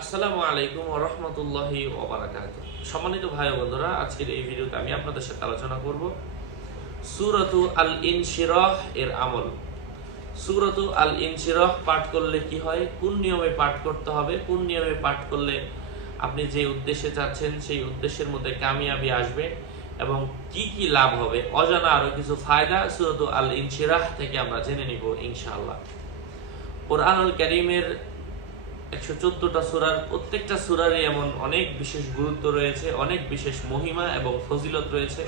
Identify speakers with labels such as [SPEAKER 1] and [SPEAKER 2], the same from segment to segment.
[SPEAKER 1] আসসালামু আলাইকুম রহমতুল্লাহি ওবরাকাত সম্মানিত ভাই বন্ধুরা, আজকের এই ভিডিওতে আমি আপনাদের সাথে আলোচনা করব সুরতু আল ইনশিরহ এর আমল। সুরতু আল ইনশিরহ পাঠ করলে কি হয়? কোন নিয়মে পাঠ করতে হবে? কোন নিয়মে পাঠ করলে আপনি যে উদ্দেশ্যে চাচ্ছেন সেই উদ্দেশ্যের মধ্যে কামিয়াবি আসবে এবং কি কি লাভ হবে? অজানা আরও কিছু ফায়দা সুরতু আল ইনশিরাহ থেকে আমরা জেনে নিব ইনশাআল্লাহ। কোরআনুল করিমের একশো চোদ্দটা সুরার, প্রত্যেকটা সুরারই এমন অনেক বিশেষ গুরুত্ব রয়েছে, অনেক বিশেষ মহিমা এবং ফজিলত রয়েছে।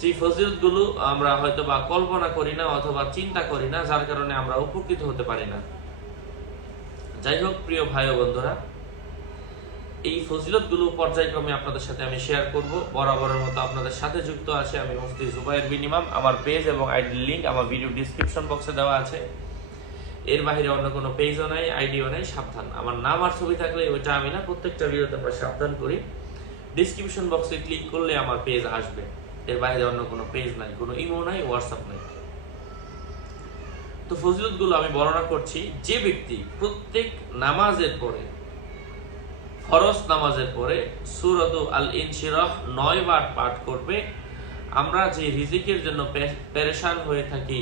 [SPEAKER 1] যে ফজিলতগুলো আমরা হয়তো বা কল্পনা করি না অথবা চিন্তা করি না, যার কারণে আমরা উপকৃত হতে পারি না। যাই হোক, প্রিয় ভাই বন্ধুরা, এই ফজিলতগুলো পর্যায়ক্রমে আপনাদের সাথে আমি শেয়ার করব। বরাবরের মতো আপনাদের সাথে যুক্ত আছে আমি মুফতি জুবাইর বিন ইমাম। আমার পেজ এবং আইডি লিঙ্ক আমার ভিডিও ডিসক্রিপশন বক্সে দেওয়া আছে। এর বাইরে অন্য কোনো পেজও নাই আইডিও নাই, সাবধান। আমার নাম আর ছবি থাকলে ওইটা আমি না, প্রত্যেকটা ভিডিওতে আমরা সাবধান করি। ডিসক্রিপশন বক্সে ক্লিক করলে আমার পেজ আসবে। এর বাইরে অন্য কোনো পেজ নাই, কোনো ইমো নাই হোয়াটসঅ্যাপ নাই। তো ফজিলতগুলো আমি বর্ণনা করছি, যে ব্যক্তি প্রত্যেক নামাজের পরে, ফরজ নামাজের পরে সুরত আল ইনশিরহ নয় বার পাঠ করবে। আমরা যে রিজিকের জন্য পেরেশান হয়ে থাকি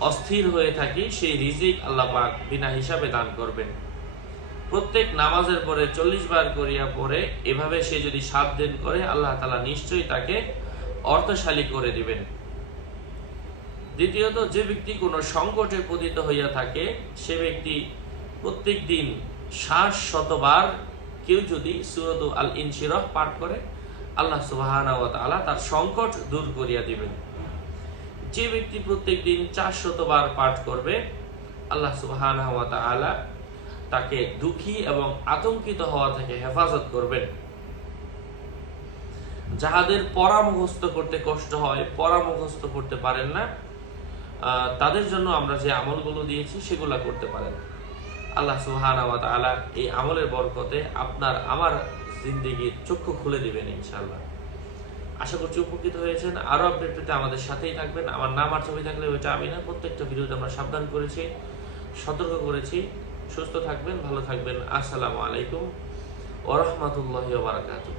[SPEAKER 1] অস্থির হয়ে থাকি, সেই রিজিক আল্লাহ বিনা হিসাবে দান করবেন। প্রত্যেক নামাজের পরে চল্লিশ বার করিয়া পরে এভাবে সে যদি সাত দিন করে, আল্লাহ তালা নিশ্চয়ই তাকে অর্থশালী করে দিবেন। দ্বিতীয়ত, যে ব্যক্তি কোনো সংকটে পতিত হইয়া থাকে, সে ব্যক্তি প্রত্যেক দিন ষাট শতবার কেউ যদি সুরত আল ইনশিরহ পাঠ করে, আল্লাহ তাআলা তার সংকট দূর করিয়া দিবেন। যে ব্যক্তি প্রত্যেক দিন চার শতবার পাঠ করবে, আল্লাহ সুবাহানা ওয়া তাআলা তাকে দুঃখী এবং আতঙ্কিত হওয়া থেকে হেফাজত করবেন। যাহাদের পরামুখস্থ করতে কষ্ট হয়, পরামুখস্থ করতে পারেন না তাদের জন্য আমরা যে আমলগুলো দিয়েছি সেগুলা করতে পারেন। আল্লাহ সুবহান ওয়া তাআলা এই আমলের বরকতে আপনার, আমার জিন্দেগির চক্ষু খুলে দিবেন ইনশাআল্লাহ। আশা করছি উপকৃত হয়েছেন। আরও আপডেট পেতে আমাদের সাথেই থাকবেন। আমার নাম আর ছবি থাকলে ওইটা আমি না। প্রত্যেকটা ভিডিওতে আমরা সাবধান করেছি, সতর্ক করেছি। সুস্থ থাকবেন, ভালো থাকবেন। আসসালামু আলাইকুম ওরহমতুল্লাহ বারাকাতুহ।